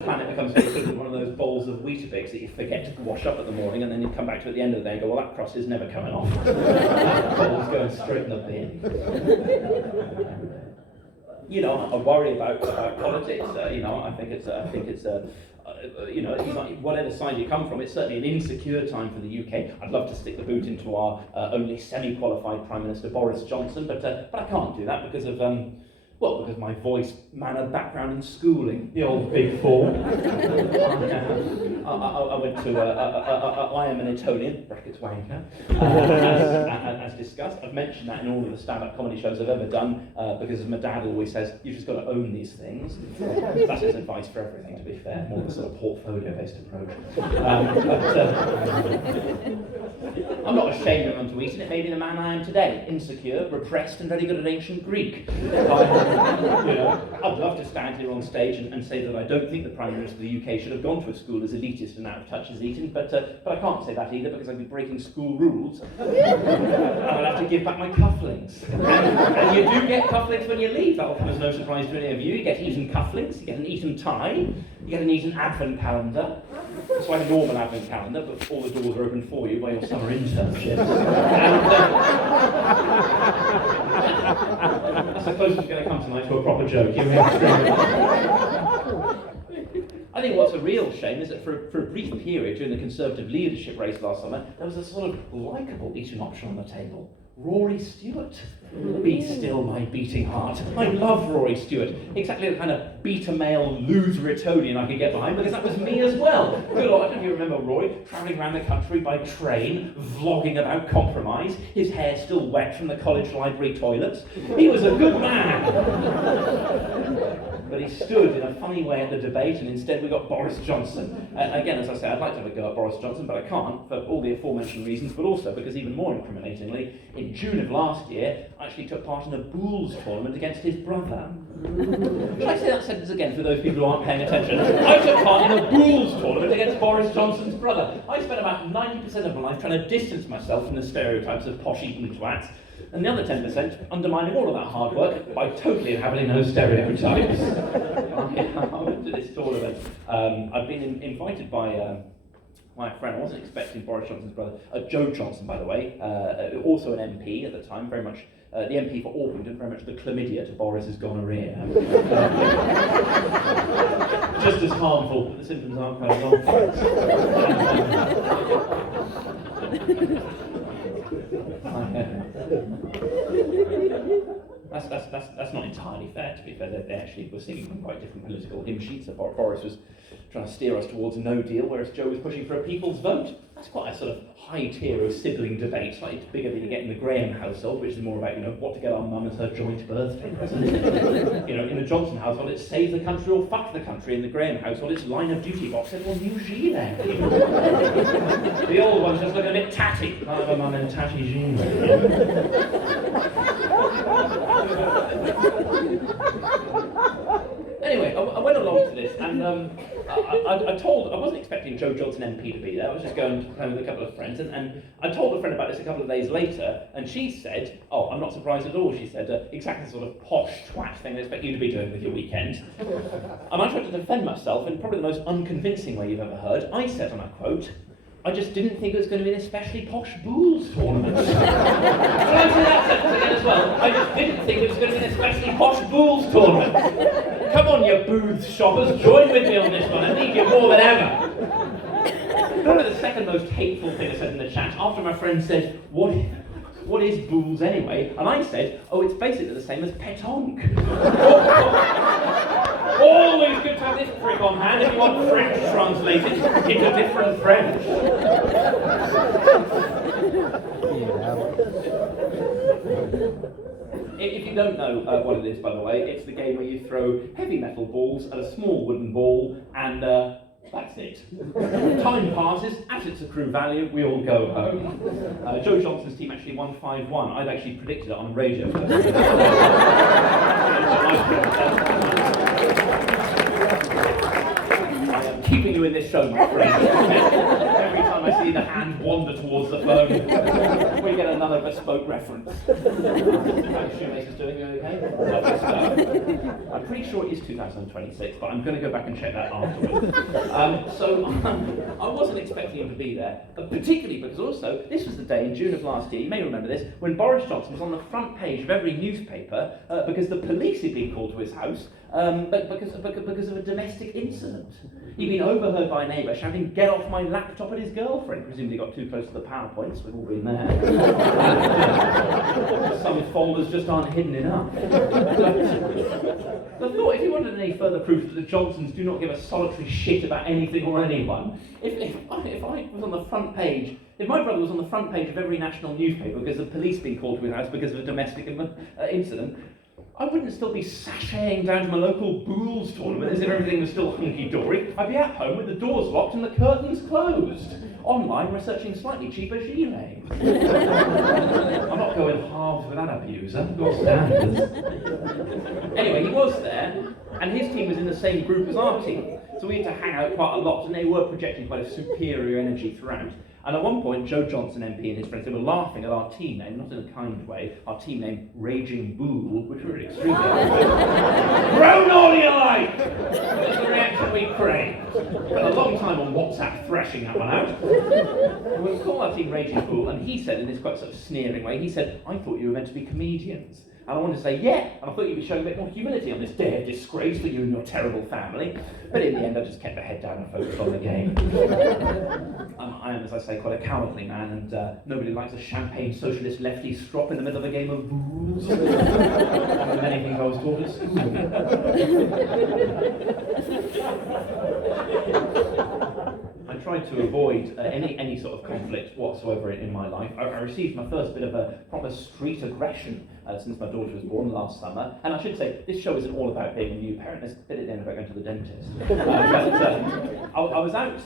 planet becomes sort of one of those bowls of Weetabix that you forget to wash up at the morning, and then you come back to at the end of the day and go, well, that crust is never coming off. That bowl's going straight in the bin. You know, I worry about politics. You know, I think it's you know, whatever side you come from, it's certainly an insecure time for the UK. I'd love to stick the boot into our only semi-qualified Prime Minister Boris Johnson, but I can't do that because of because my voice, manner, background in schooling, the old big four. I went to, I am an Etonian, brackets wanker, as discussed. I've mentioned that in all of the stand-up comedy shows I've ever done, because as my dad always says, you've just got to own these things. That's his advice for everything, to be fair, more of a sort of portfolio-based approach. I'm not ashamed of them to eat, and it made me the man I am today, insecure, repressed, and very good at ancient Greek. You know, I'd love to stand here on stage and say that I don't think the Prime Minister of the UK should have gone to a school as elitist and out of touch as Eton, but I can't say that either because I'd be breaking school rules. And I'd have to give back my cufflinks. And you do get cufflinks when you leave. That'll come as no surprise to any of you. You get Eton cufflinks, you get an Eton tie, you get an Eton advent calendar. It's like a normal advent calendar, but all the doors are open for you by your summer internship. I suppose it's going to come tonight to a proper joke. I think what's a real shame is that for a brief period during the Conservative leadership race last summer, there was a sort of likeable Eton option on the table. Rory Stewart. Be still my beating heart. I love Rory Stewart. Exactly the kind of beta male loser Etonian I could get behind, because that was me as well. Good Lord, if you remember Rory, travelling around the country by train, vlogging about compromise, his hair still wet from the college library toilets. He was a good man. But he stood in a funny way at the debate, and instead we got Boris Johnson. Again, as I say, I'd like to have a go at Boris Johnson, but I can't for all the aforementioned reasons, but also because even more incriminatingly, in June of last year, I actually took part in a bowls tournament against his brother. Should I say that sentence again for those people who aren't paying attention? I took part in a bowls tournament against Boris Johnson's brother. I spent about 90% of my life trying to distance myself from the stereotypes of posh Eton twats, and the other 10% undermining all of that hard work by totally inhabiting those stereotypes. I went to this tournament. I'd been invited by my friend. I wasn't expecting Boris Johnson's brother, Joe Johnson, by the way, also an MP at the time, very much the MP for Orpington, very much the chlamydia to Boris's gonorrhea. Just as harmful, but the symptoms aren't quite as harmful. That's not entirely fair, to be fair. They actually were singing from quite different political hymn sheets. Boris was trying to steer us towards a no deal, whereas Joe was pushing for a people's vote. That's quite a sort of high tier of sibling debate, slightly bigger than you get in the Graham household, which is more about, you know, what to get our mum as her joint birthday present. You know, in the Johnson household, it's save the country or fuck the country. In the Graham household, it's line of duty box. Well, New Zealand. The old one's just looking a bit tatty. I have a mum in tatty jeans. Anyway, I went along to this, and I wasn't expecting Joe Johnson MP to be there. I was just going home with a couple of friends, and I told a friend about this a couple of days later, and she said, "Oh, I'm not surprised at all." She said, "Exactly the sort of posh twat thing I expect you to be doing with your weekend." And I tried to defend myself in probably the most unconvincing way you've ever heard. I said, and I quote, "I just didn't think it was going to be an especially posh bowls tournament." Can I say that sentence again as well? I just didn't think it was going to be an especially posh bowls tournament. Come on, you booth shoppers, join with me on this one. I need you more than ever. Probably the second most hateful thing I said in the chat, after my friend said, what is bowls anyway? And I said, oh, it's basically the same as pétanque. Always good to have this prick on hand if you want French translated into different French. If you don't know what it is, by the way, it's the game where you throw heavy metal balls at a small wooden ball, and that's it. Time passes, assets accrue value, we all go home. Joe Johnson's team actually won 5-1. I'd actually predicted it on the radio. I am keeping you in this show, my friend. every time I see the hand wander towards the phone, we get another bespoke reference. How Shoemaker's doing okay? Lovely stuff. I'm pretty sure it is 2026, but I'm going to go back and check that afterwards. I wasn't expecting him to be there, particularly because also, this was the day in June of last year, you may remember this, when Boris Johnson was on the front page of every newspaper because the police had been called to his house but because of a domestic incident. He'd been overheard by a neighbour shouting, "Get off my laptop," at his girlfriend. Presumably got too close to the PowerPoints, we've all been there. Some folders just aren't hidden enough. The thought, if you wanted any further proof that the Johnsons do not give a solitary shit about anything or anyone, if I was on the front page, if my brother was on the front page of every national newspaper because the police had been called to his house because of a domestic incident, I wouldn't still be sashaying down to my local Bools tournament as if everything was still hunky-dory. I'd be at home with the doors locked and the curtains closed, online researching slightly cheaper gilets. I'm not going halves with that abuser, got standards. Anyway, he was there, and his team was in the same group as our team, so we had to hang out quite a lot, and they were projecting quite a superior energy throughout. And at one point, Joe Johnson MP and his friends, they were laughing at our team name, not in a kind way, our team name, Raging Bull, which we were extremely grown all you like! That's the reaction we craved. Spent a long time on WhatsApp thrashing that one out. And we called our team Raging Bull, and he said, in this quite sort of sneering way, he said, "I thought you were meant to be comedians." And I wanted to say, yeah, and I thought you'd be showing a bit more humility on this day of disgrace for you and your terrible family. But in the end, I just kept my head down and focused on the game. I am, as I say, quite a cowardly man, and nobody likes a champagne socialist lefty strop in the middle of a game of bools. One of the many things I was taught at school. I tried to avoid any sort of conflict whatsoever in my life. I received my first bit of a proper street aggression since my daughter was born last summer. And I should say, this show isn't all about being a new parent. There's a bit at the end about going to the dentist. I was out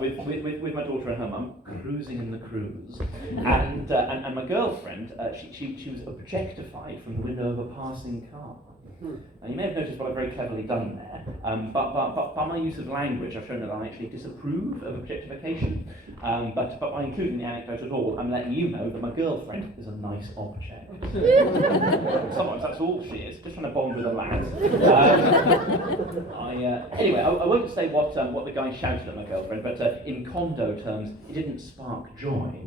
with my daughter and her mum, cruising in the cruise. And my girlfriend, she was objectified from the window of a passing car. Now, you may have noticed what I've very cleverly done there, but by my use of language, I've shown that I actually disapprove of objectification. But by including the anecdote at all, I'm letting you know that my girlfriend is a nice object. Sometimes that's all she is, just trying to bond with the lads. Anyway, I won't say what the guy shouted at my girlfriend, but in condo terms, it didn't spark joy.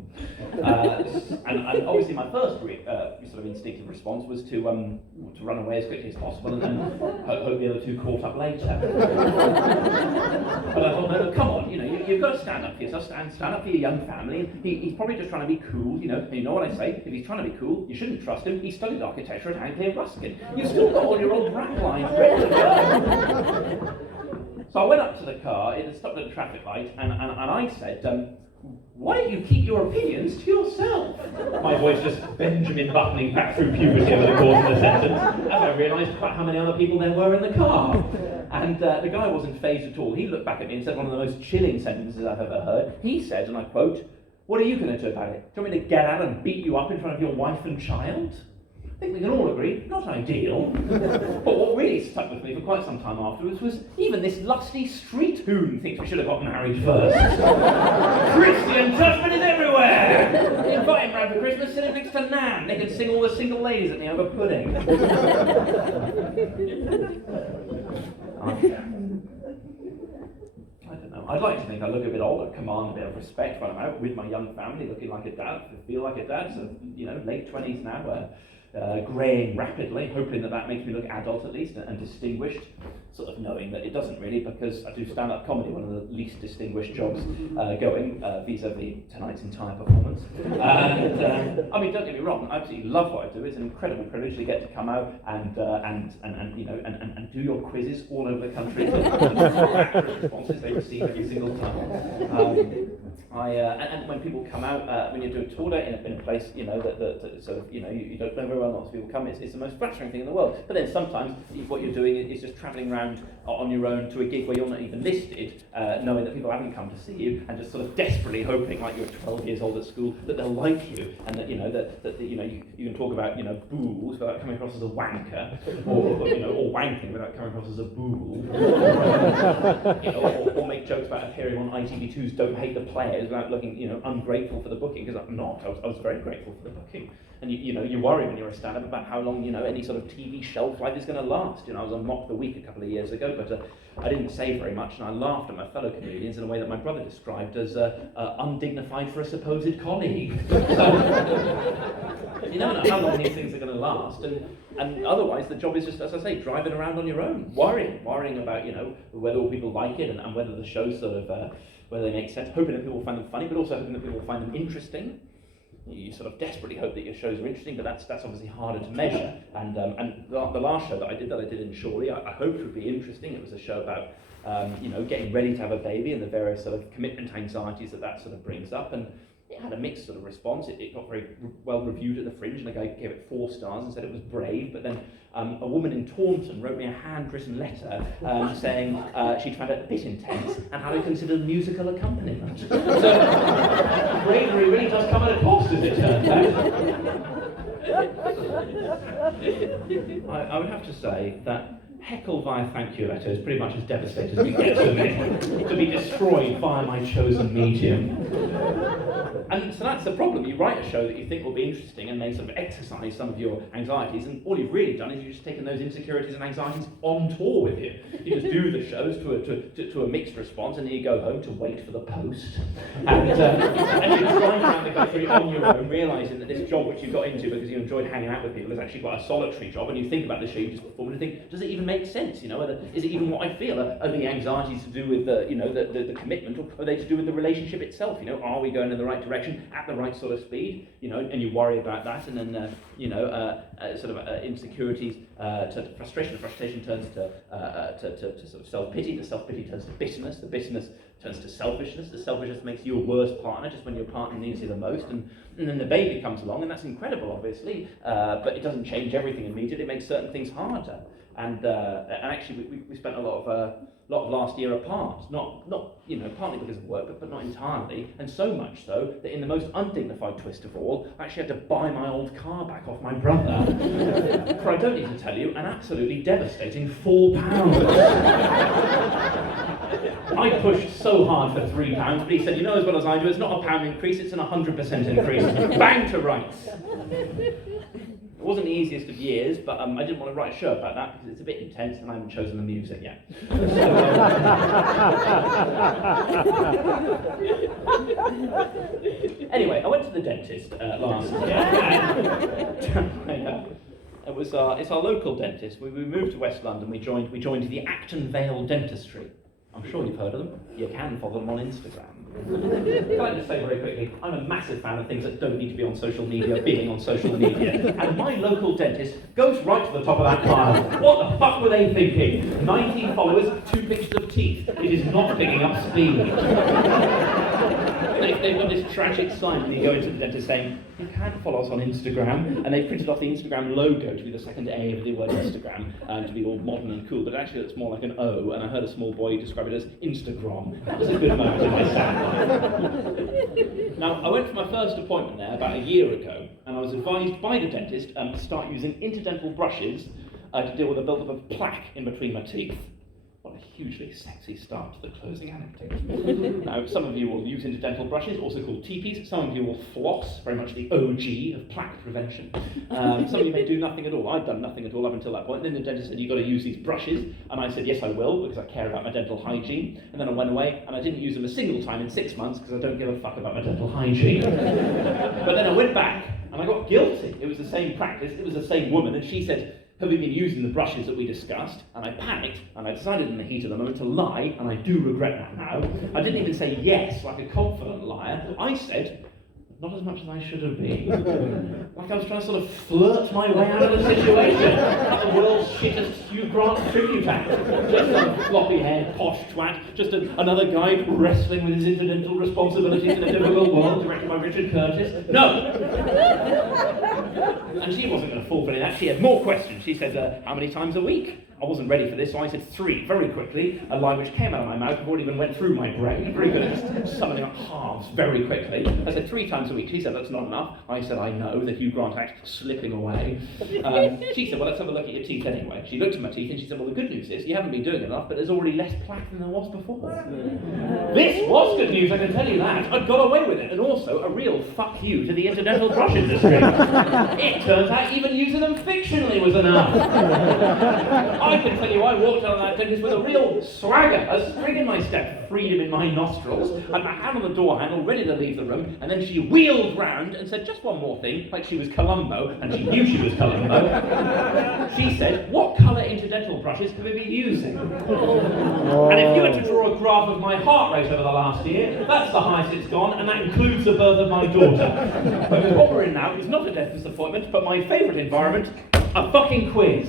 And obviously, my first sort of instinctive response was to run away as quickly as possible and then hope the other two caught up later. But I thought, no, come on, you've got to stand up for yourself, stand up for your young family. He's probably just trying to be cool, and you know what I say? If he's trying to be cool, you shouldn't trust him. He studied architecture at Anglian Ruskin. You've still got all your old rap lines ready to go. So I went up to the car, it had stopped at a traffic light, and I said, "Why don't you keep your opinions to yourself?" My voice just Benjamin buttoning back through puberty over the course of the sentence, as I realised quite how many other people there were in the car. And the guy wasn't fazed at all. He looked back at me and said one of the most chilling sentences I've ever heard. He said, and I quote, "What are you going to do about it? Do you want me to get out and beat you up in front of your wife and child?" I think we can all agree, not ideal. But what really stuck with me for quite some time afterwards was even this lusty street hoon thinks we should have got married first. Christian Tushman is everywhere! Invite him round for Christmas, sit him next to Nan. They can sing all the single ladies at me over pudding. I don't know. I'd like to think I look a bit older, command a bit of respect when I'm out with my young family, looking like a dad, feel like a dad, so, late 20s now, greying rapidly, hoping that makes me look adult at least and distinguished, sort of knowing that it doesn't really, because I do stand-up comedy, one of the least distinguished jobs going, vis-a-vis tonight's entire performance. And don't get me wrong, I absolutely love what I do. It's an incredible privilege to get to come out and do your quizzes all over the country. The responses they receive every single time. And when people come out, when you do a tour date in a place, you don't know very well, lots of people come, it's the most flattering thing in the world. But then sometimes what you're doing is just travelling around on your own to a gig where you're not even listed, knowing that people haven't come to see you, and just sort of desperately hoping, like you're 12 years old at school, that they'll like you, and that you can talk about bools without coming across as a wanker, or wanking without coming across as a bool, or make make jokes about appearing on ITV2's Don't Hate the Players without looking, ungrateful for the booking, because I'm not. I was very grateful for the booking. And you worry when you're a stand-up about how long, any sort of TV shelf life is going to last. I was on Mock the Week a couple of years ago, but I didn't say very much, and I laughed at my fellow comedians in a way that my brother described as undignified for a supposed colleague. You never know how long these things are going to last, and otherwise the job is just, as I say, driving around on your own, worrying about, whether all people like it and whether the shows sort of, whether they make sense, hoping that people find them funny, but also hoping that people find them interesting. You sort of desperately hope that your shows are interesting, but that's obviously harder to measure. And the last show that I did in Chorley, I hoped would be interesting. It was a show about getting ready to have a baby and the various sort of commitment anxieties that sort of brings up. And it had a mixed sort of response. It got very well reviewed at the Fringe, and a guy gave it 4 stars and said it was brave. But then a woman in Taunton wrote me a handwritten letter saying she'd found it a bit intense and had to consider musical accompaniment. So bravery really does come at a cost, as it turns out. I would have to say that heckle via thank you letter is pretty much as devastating as we get to me. To be destroyed via my chosen medium. And so that's the problem. You write a show that you think will be interesting and they sort of exercise some of your anxieties, and all you've really done is you've just taken those insecurities and anxieties on tour with you. You just do the shows to a mixed response, and then you go home to wait for the post. And you drive around the country on your own, realising that this job which you got into because you enjoyed hanging out with people is actually quite a solitary job, and you think about the show you just performed and think, does it even make sense? Is it even what I feel? Are the anxieties to do with the commitment, or are they to do with the relationship itself? Are we going in the right direction at the right sort of speed? And you worry about that, and then insecurities to frustration. Frustration turns to sort of self-pity. The self-pity turns to bitterness. The bitterness turns to selfishness. The selfishness makes you a worse partner just when your partner needs you the most. And then the baby comes along, and that's incredible, obviously, but it doesn't change everything immediately. It makes certain things harder. And actually, we spent a lot of last year apart, not partly because of work, but not entirely, and so much so that in the most undignified twist of all, I actually had to buy my old car back off my brother for, I don't need to tell you, an absolutely devastating £4. I pushed so hard for £3, but he said, as well as I do, it's not a pound increase, it's an 100% increase. Bang to rights. It wasn't the easiest of years, but I didn't want to write a show about that because it's a bit intense and I haven't chosen the music yet. Anyway, I went to the dentist last year. It's our local dentist. We moved to West London. We joined the Acton Vale Dentistry. I'm sure you've heard of them. You can follow them on Instagram. Can I just say very quickly, I'm a massive fan of things that don't need to be on social media, being on social media. And my local dentist goes right to the top of that pile. What the fuck were they thinking? 19 followers, 2 pictures of teeth. It is not picking up speed. They've got this tragic sign when you go into the dentist saying, you can follow us on Instagram, and they've printed off the Instagram logo to be the second A of the word Instagram, to be all modern and cool, but actually it's more like an O, and I heard a small boy describe it as Instagram. That was a good moment in my sad life. Now, I went for my first appointment there about a year ago, and I was advised by the dentist to start using interdental brushes to deal with a build-up of plaque in between my teeth. What a hugely sexy start to the closing anecdote. Now, some of you will use interdental brushes, also called teepees. Some of you will floss, very much the OG of plaque prevention. Some of you may do nothing at all. I'd done nothing at all up until that point. And then the dentist said, you've got to use these brushes. And I said, yes, I will, because I care about my dental hygiene. And then I went away, and I didn't use them a single time in 6 months, because I don't give a fuck about my dental hygiene. But then I went back, and I got guilty. It was the same practice. It was the same woman, and she said, have we been using the brushes that we discussed? And I panicked, and I decided in the heat of the moment to lie, and I do regret that now. I didn't even say yes like a confident liar. I said, not as much as I should have been. Like I was trying to sort of flirt my way out of the situation. Like the world's shittest Hugh Grant tribute act. Just a floppy-haired, posh twat. Just another guy wrestling with his interdental responsibilities in a difficult world, directed by Richard Curtis. No! And she wasn't going to fall for any of that. She had more questions. She said, how many times a week? I wasn't ready for this, so I said 3 very quickly, a line which came out of my mouth before it even went through my brain. Very good at just summoning up halves very quickly. I said 3 times a week. She said, that's not enough. I said, I know, the Hugh Grant act slipping away. She said, well, let's have a look at your teeth anyway. She looked at my teeth and she said, well, the good news is you haven't been doing enough, but there's already less plaque than there was before. This was good news, I can tell you that. I got away with it, and also a real fuck you to the incidental brush industry. It turns out even using them fictionally was enough. I can tell you I walked out of that dentist with a real swagger, a spring in my step, freedom in my nostrils, and my hand on the door handle, ready to leave the room, and then she wheeled round and said just one more thing, like she was Columbo, and she knew she was Columbo. She said, what colour incidental brushes could we be using? And if you were to draw a graph of my heart rate over the last year, that's the highest it's gone, and that includes the birth of my daughter. Because what we're in now is not a dentist appointment, but my favourite environment, a fucking quiz.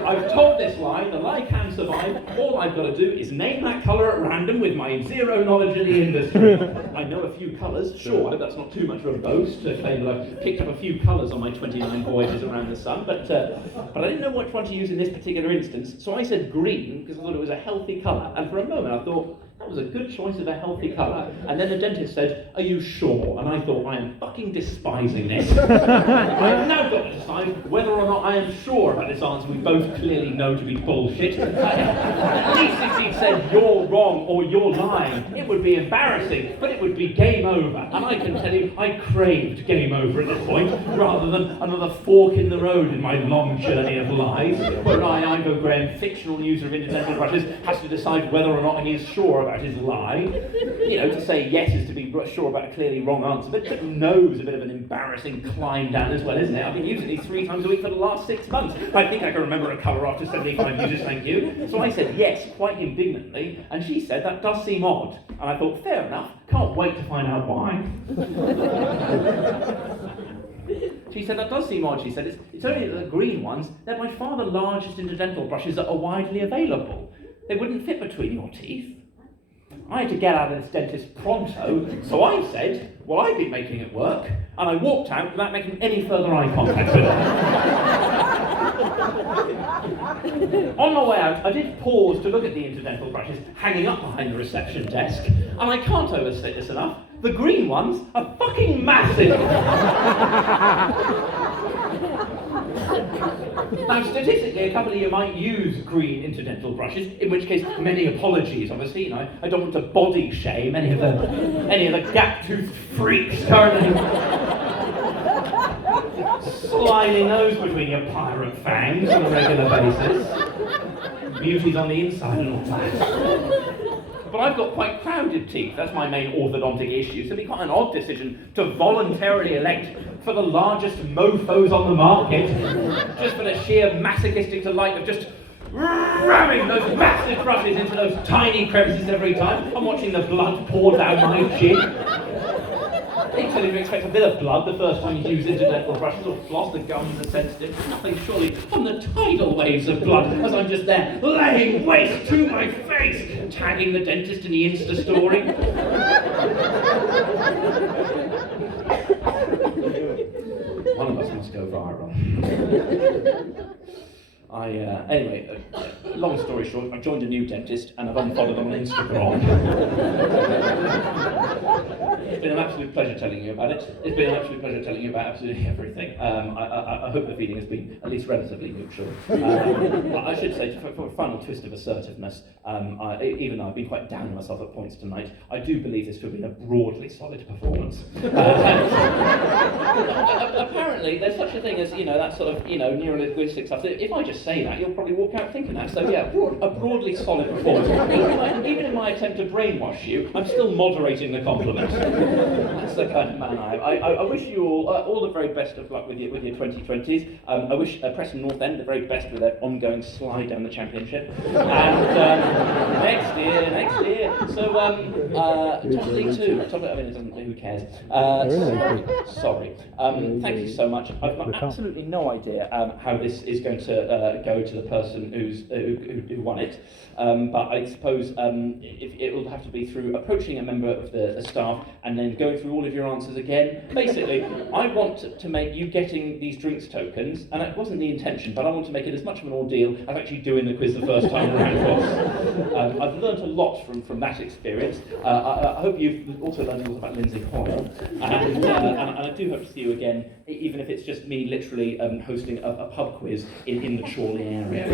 I've told this lie, the lie can survive. All I've got to do is name that colour at random with my zero knowledge of the industry. I know a few colours, sure, that's not too much of a boast to claim that I've picked up a few colours on my 29 voyages around the sun, but I didn't know which one to use in this particular instance, so I said green because I thought it was a healthy colour, and for a moment I thought, that was a good choice of a healthy colour. And then the dentist said, are you sure? And I thought, I am fucking despising this. I've now got to decide whether or not I am sure about this answer we both clearly know to be bullshit. At least if he'd said, you're wrong or you're lying, it would be embarrassing, but it would be game over. And I can tell you, I craved game over at this point, rather than another fork in the road in my long journey of lies, where Ivo Graham, fictional user of incidental brushes, has to decide whether or not he is sure about his lie. You know, to say yes is to be sure about a clearly wrong answer, but no is a bit of an embarrassing climb down as well, isn't it? I've been using these 3 times a week for the last 6 months. I think I can remember a colour after 75 uses, thank you. So I said yes, quite indignantly, and she said that does seem odd. And I thought, fair enough, can't wait to find out why. She said, that does seem odd, she said. It's only that the green ones, they're by far the largest incidental brushes that are widely available. They wouldn't fit between your teeth. I had to get out of this dentist pronto, so I said, well, I've been making it work, and I walked out without making any further eye contact with her. On my way out, I did pause to look at the incidental brushes hanging up behind the reception desk, and I can't overstate this enough, the green ones are fucking massive! Now, statistically, a couple of you might use green incidental brushes, in which case, many apologies, obviously. You know, I don't want to body shame any of the gap-toothed freaks currently sliding those between your pirate fangs on a regular basis. Beauty's on the inside and all that. But I've got quite crowded teeth, that's my main orthodontic issue, so it'd be quite an odd decision to voluntarily elect for the largest mofos on the market, just for the sheer masochistic delight of just ramming those massive brushes into those tiny crevices every time. I'm watching the blood pour down my chin. They tell you to expect a bit of blood the first time you use incidental brushes or floss, the gums are sensitive. Nothing surely on the tidal waves of blood as I'm just there laying waste to my face, tagging the dentist in the Insta story. One of us must go viral. Anyway, long story short, I joined a new dentist and I've unfollowed them on Instagram. It's been an absolute pleasure telling you about it. It's been an absolute pleasure telling you about absolutely everything. I hope the feeling has been at least relatively neutral. I should say, for a final twist of assertiveness, even though I've been quite down on myself at points tonight, I do believe this to have been a broadly solid performance. Apparently, there's such a thing as, that sort of, neurolinguistic stuff. If I just say that, you'll probably walk out thinking that. So yeah, a broadly solid performance. Even in my attempt to brainwash you, I'm still moderating the compliment. That's the kind of man I am. I wish you all the very best of luck with your 2020s. I wish Preston North End the very best with their ongoing slide down the championship. And next year, So, top of the two. Top of, I mean, it doesn't. Who cares? Sorry. Thank you so much. I've got absolutely no idea how this is going to go to the person who won it. But I suppose it will have to be through approaching a member of the staff and then going through all of your answers again. Basically, I want to make you getting these drinks tokens, and it wasn't the intention, but I want to make it as much of an ordeal as actually doing the quiz the first time around was. I've learned a lot from that experience. I hope you've also learned a lot about Lindsay Hoyle, and I do hope to see you again, even if it's just me literally hosting a pub quiz in the Chorley area.